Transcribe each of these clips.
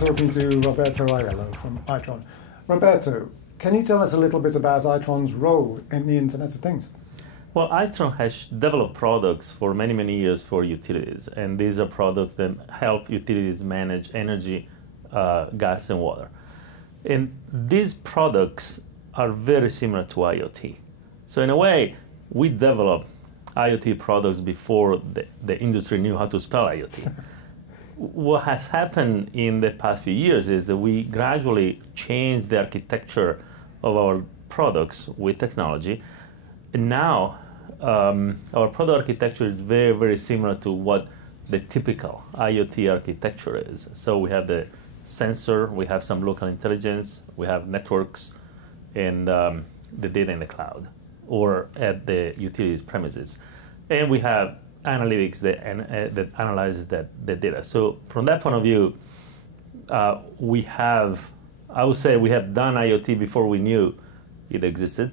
now talking to Roberto Aiello from Itron. Roberto, can you tell us a little bit about Itron's role in the Internet of Things? Well, Itron has developed products for many, many years for utilities, and these are products that help utilities manage energy, gas, and water. And these products are very similar to IoT. So in a way, we developed IoT products before the industry knew how to spell IoT. What has happened in the past few years is that we gradually changed the architecture of our products with technology. And now our product architecture is very, very similar to what the typical IoT architecture is. So we have the sensor, we have some local intelligence, we have networks, and the data in the cloud or at the utilities premises. And we have analytics that analyzes the data. So from that point of view, I would say we have done IoT before we knew it existed.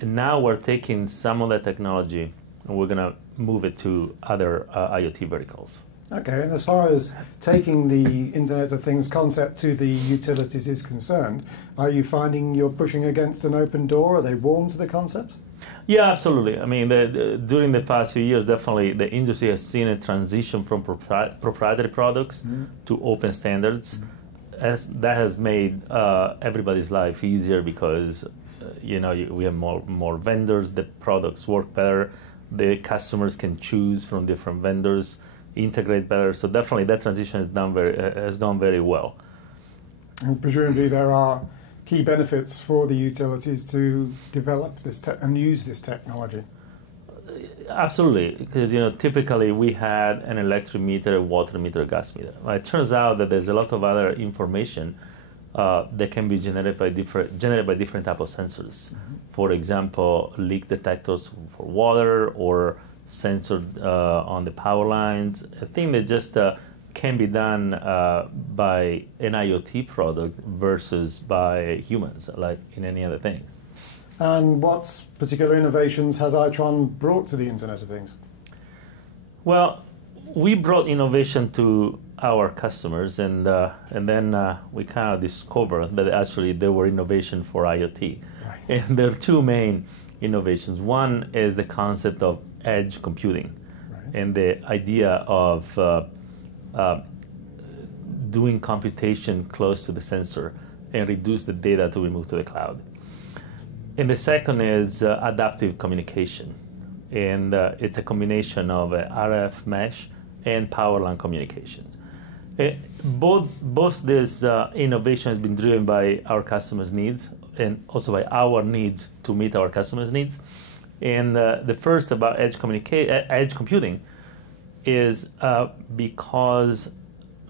And now we're taking some of that technology and we're going to move it to other IoT verticals. Okay, and as far as taking the Internet of Things concept to the utilities is concerned, are you finding you're pushing against an open door? Are they warm to the concept? Yeah, absolutely. I mean, during the past few years, definitely the industry has seen a transition from proprietary products to open standards. That has made everybody's life easier because we have more vendors, the products work better, the customers can choose from different vendors, integrate better. So definitely that transition has gone very well. And presumably there are key benefits for the utilities to develop this and use this technology. Absolutely, because typically we had an electric meter, a water meter, a gas meter. Well, it turns out that there's a lot of other information that can be generated by different type of sensors. For example, leak detectors for water or sensor on the power lines. A thing that just can be done by an IoT product versus by humans, like in any other thing. And what particular innovations has Itron brought to the Internet of Things? Well, we brought innovation to our customers, and then we kind of discovered that actually there were innovation for IoT. Right. And there are two main innovations. One is the concept of edge computing, right, and the idea of doing computation close to the sensor and reduce the data to be moved to the cloud. And the second is adaptive communication. And it's a combination of RF mesh and power line communications. Both this innovation has been driven by our customers' needs and also by our needs to meet our customers' needs. And the first about edge computing is because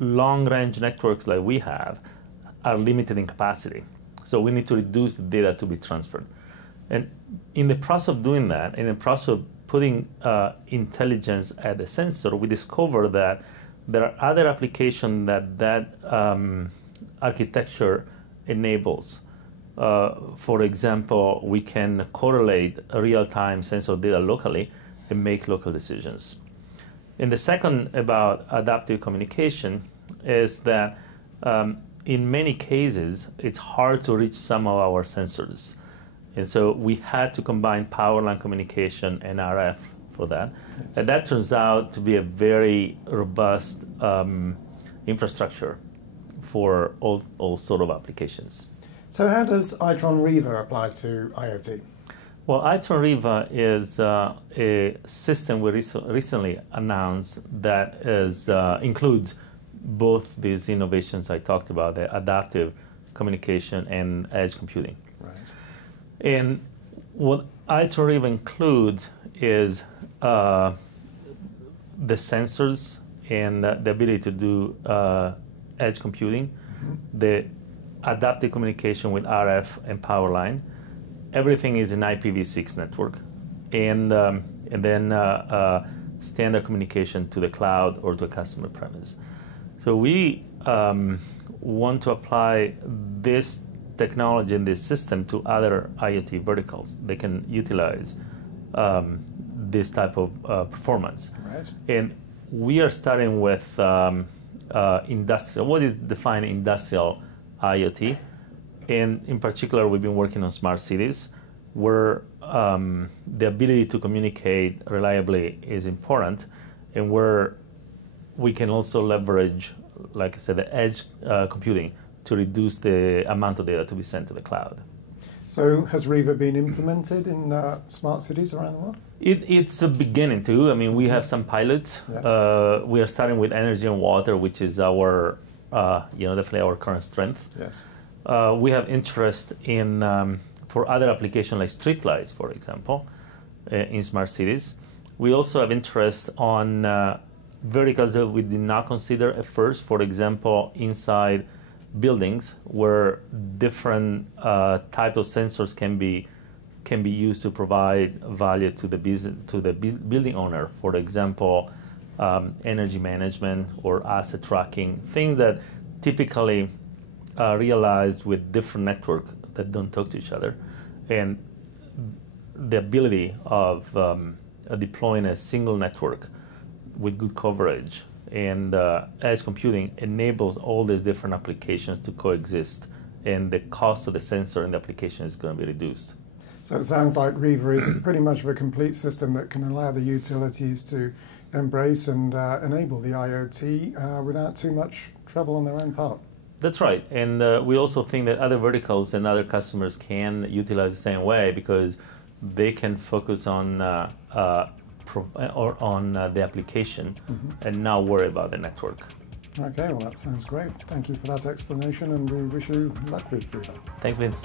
long-range networks like we have are limited in capacity. So we need to reduce the data to be transferred. And in the process of doing that, in the process of putting intelligence at the sensor, we discovered that there are other applications that architecture enables. For example, we can correlate real-time sensor data locally and make local decisions. And the second about adaptive communication is that in many cases, it's hard to reach some of our sensors. And so we had to combine power line communication and RF for that. Yes. And that turns out to be a very robust infrastructure for all sort of applications. So how does Itron Riva apply to IoT? Well, Itron Riva is a system we recently announced that includes both these innovations I talked about, the adaptive communication and edge computing. Right. And what Itron Riva includes is the sensors and the ability to do edge computing, the adaptive communication with RF and power line. Everything is an IPv6 network, and then standard communication to the cloud or to a customer premise. So we want to apply this technology and this system to other IoT verticals. They can utilize this type of performance. Right. And we are starting with industrial, what is defined industrial IoT. And in particular, we've been working on smart cities, where the ability to communicate reliably is important, and where we can also leverage, like I said, the edge computing to reduce the amount of data to be sent to the cloud. So has Riva been implemented in smart cities around the world? It's a beginning too. I mean, we have some pilots. Yes. We are starting with energy and water, which is our, definitely our current strength. Yes. We have interest in for other applications like streetlights, for example, in smart cities. We also have interest on verticals that we did not consider at first. For example, inside buildings, where different types of sensors can be used to provide value to the building owner. For example, energy management or asset tracking, things that typically realized with different networks that don't talk to each other, and the ability of deploying a single network with good coverage and edge computing enables all these different applications to coexist, and the cost of the sensor and the application is going to be reduced. So it sounds like Riva is pretty much of a complete system that can allow the utilities to embrace and enable the IoT without too much trouble on their own part. That's right, and we also think that other verticals and other customers can utilize the same way, because they can focus on the application and not worry about the network. Okay, well that sounds great. Thank you for that explanation, and we wish you luck with Riva. Thanks, Vince.